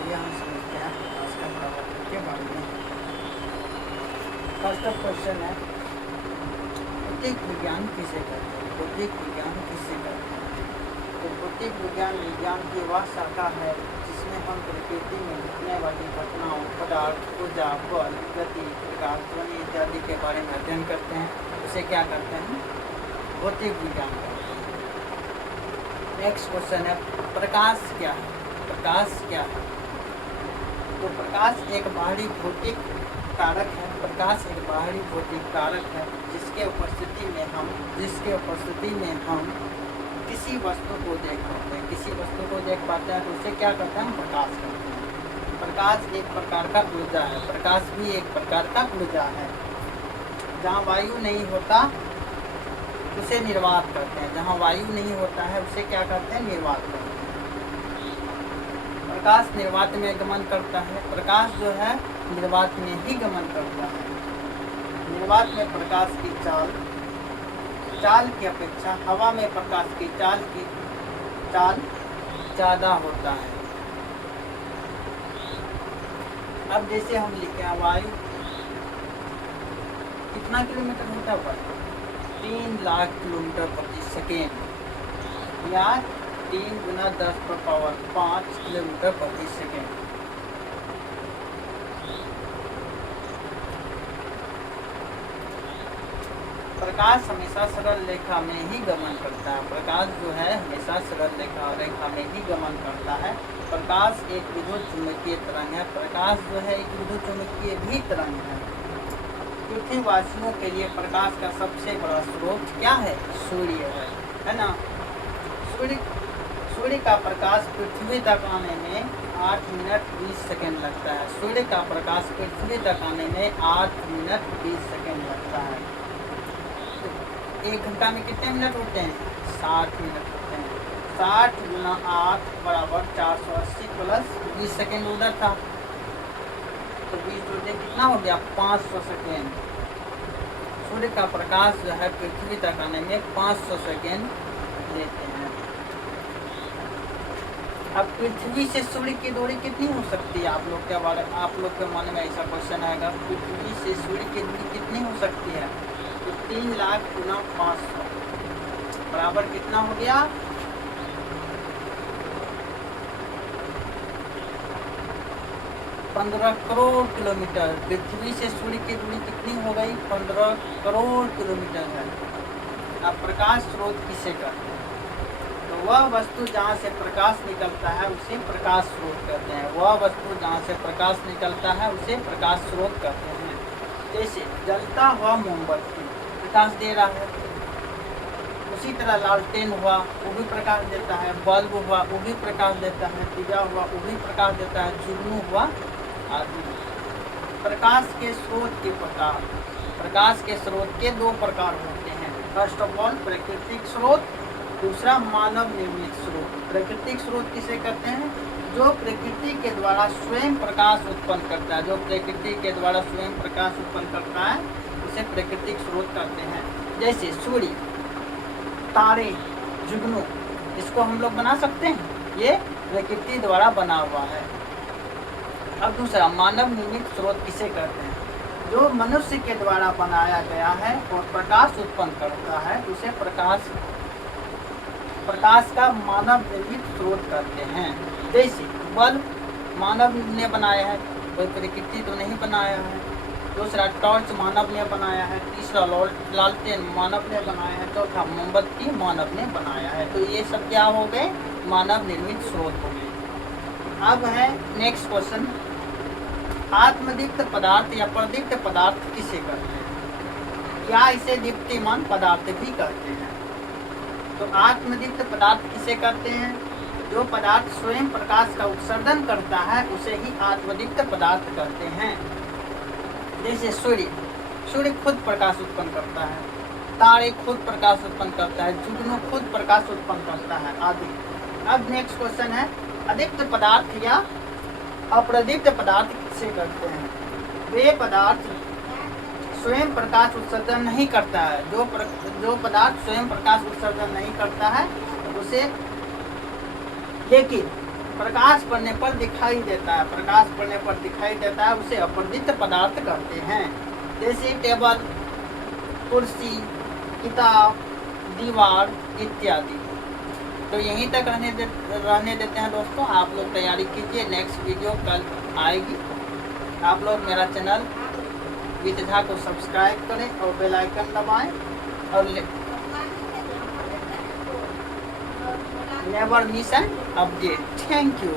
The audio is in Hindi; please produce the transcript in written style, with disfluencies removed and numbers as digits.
आइए हम समझते हैं प्रकाश का परावर्तन के बारे में। फर्स्ट क्वेश्चन है, भौतिक विज्ञान किसे कहते हैं? भौतिक विज्ञान किसे कहते हैं? तो भौतिक विज्ञान की वह शाखा है जिसमें हम प्रकृति में घटने वाली घटनाओं, पदार्थ, ऊर्जा, बल, गति, प्रकाश, ध्वनि इत्यादि के बारे में अध्ययन करते हैं। उसे क्या करते हैं? भौतिक विज्ञान कहते हैं। नेक्स्ट क्वेश्चन है, प्रकाश क्या है? प्रकाश क्या है? तो प्रकाश एक बाहरी भौतिक कारक है। प्रकाश एक बाहरी भौतिक कारक है जिसके उपस्थिति में हम किसी वस्तु को देख पाते हैं। किसी वस्तु को देख पाते हैं तो उसे क्या करते हैं? प्रकाश करते हैं। प्रकाश एक प्रकार का ऊर्जा है। प्रकाश भी एक प्रकार का ऊर्जा है। जहाँ वायु नहीं होता उसे निर्वात करते हैं। जहाँ वायु नहीं होता है उसे क्या करते हैं? निर्वात करते हैं। प्रकाश निर्वात में गमन करता है। प्रकाश जो है निर्वात में ही गमन करता है। निर्वात में प्रकाश की चाल की अपेक्षा हवा में प्रकाश की चाल ज़्यादा होता है। अब जैसे हम लिखे हैं वायु कितना किलोमीटर होता है? 3 लाख किलोमीटर प्रति सेकेंड या 3 × 10⁵ किलोमीटर प्रति सेकेंड। प्रकाश हमेशा सरल रेखा में ही गमन करता है। प्रकाश जो है हमेशा सरल रेखा में ही गमन करता है। प्रकाश एक विद्युत चुम्बकीय तरंग है। प्रकाश जो है एक विद्युत चुम्बकीय भी तरंग है। पृथ्वीवासियों के लिए प्रकाश का सबसे बड़ा स्रोत क्या है? सूर्य है ना। सूर्य का प्रकाश पृथ्वी तक आने में 8 मिनट 20 सेकेंड लगता है। सूर्य का प्रकाश पृथ्वी तक आने में 8 मिनट 20 सेकेंड लगता है। तो 1 घंटा में कितने मिनट होते हैं? 60 मिनट होते हैं। 60 × 8 = 480 प्लस 20 सेकेंड उधर था तो 20 जोड़े कितना हो गया? 500 सेकेंड। सूर्य का प्रकाश जो है पृथ्वी तक आने में 500 सेकेंड लेते हैं। अब पृथ्वी से सूर्य की दूरी कितनी हो सकती है? आप लोग के मन में ऐसा क्वेश्चन आएगा, पृथ्वी से सूर्य की दूरी कितनी हो सकती है? तो 3 लाख × 500 बराबर कितना हो गया? 15 करोड़ किलोमीटर। पृथ्वी से सूर्य की दूरी कितनी हो गई? 15 करोड़ किलोमीटर है। अब प्रकाश स्रोत किसे कहते हैं? तो वह वस्तु जहाँ से प्रकाश निकलता है उसे प्रकाश स्रोत कहते हैं। वह वस्तु जहाँ से प्रकाश निकलता है उसे प्रकाश स्रोत कहते हैं। जैसे जलता हुआ मोमबत्ती प्रकाश दे रहा है, उसी तरह लालटेन हुआ वो भी प्रकाश देता है, बल्ब हुआ वो भी प्रकाश देता है, दिया हुआ वो भी प्रकाश देता है, जुगनू हुआ आदि। प्रकाश के स्रोत के प्रकार। प्रकाश के स्रोत के 2 प्रकार होते हैं। फर्स्ट ऑफ ऑल प्राकृतिक स्रोत, दूसरा मानव निर्मित स्रोत। प्राकृतिक स्रोत किसे कहते हैं? जो प्रकृति के द्वारा स्वयं प्रकाश उत्पन्न करता है। जो प्रकृति के द्वारा स्वयं प्रकाश उत्पन्न करता है उसे प्राकृतिक स्रोत कहते हैं। जैसे सूर्य, तारे, जुगनू, इसको हम लोग बना सकते हैं, ये प्रकृति द्वारा बना हुआ है। अब दूसरा मानव निर्मित स्रोत किसे कहते हैं? जो मनुष्य के द्वारा बनाया गया है और प्रकाश उत्पन्न करता है उसे प्रकाश का मानव निर्मित स्रोत कहते हैं। जैसे बल्ब मानव ने बनाया है, कोई प्रकृति तो नहीं बनाया है। दूसरा टॉर्च मानव ने बनाया है। तीसरा लालटेन मानव ने बनाया है। चौथा मोमबत्ती मानव ने बनाया है। तो ये सब क्या हो गए? मानव निर्मित स्रोत हो गए। अब है नेक्स्ट क्वेश्चन, आत्मदीप्त पदार्थ या प्रदीप्त पदार्थ किसे कहते हैं? क्या इसे दीप्तिमान पदार्थ भी कहते हैं? तो आत्मदीप्त पदार्थ किसे कहते हैं? जो पदार्थ स्वयं प्रकाश का उत्सर्जन करता है उसे ही आत्मदीप्त पदार्थ कहते हैं। जैसे सूर्य खुद प्रकाश उत्पन्न करता है, तारे खुद प्रकाश उत्पन्न करता है, जुगनू खुद प्रकाश उत्पन्न करता है आदि। अब नेक्स्ट क्वेश्चन है, अदीप्त पदार्थ या अप्रदीप्त पदार्थ किसे कहते हैं? वे पदार्थ स्वयं प्रकाश उत्सर्जन नहीं करता है। जो पदार्थ स्वयं प्रकाश उत्सर्जन नहीं करता है उसे, लेकिन प्रकाश पड़ने पर दिखाई देता है, प्रकाश पड़ने पर दिखाई देता है, उसे अप्रदित पदार्थ कहते हैं। जैसे टेबल, कुर्सी, किताब, दीवार इत्यादि। तो यहीं तक रहने देते हैं दोस्तों। आप लोग तैयारी कीजिए, नेक्स्ट वीडियो कल आएगी। आप लोग मेरा चैनल विद्या को सब्सक्राइब करें और बेल आइकन दबाएं और never miss an update. Thank you.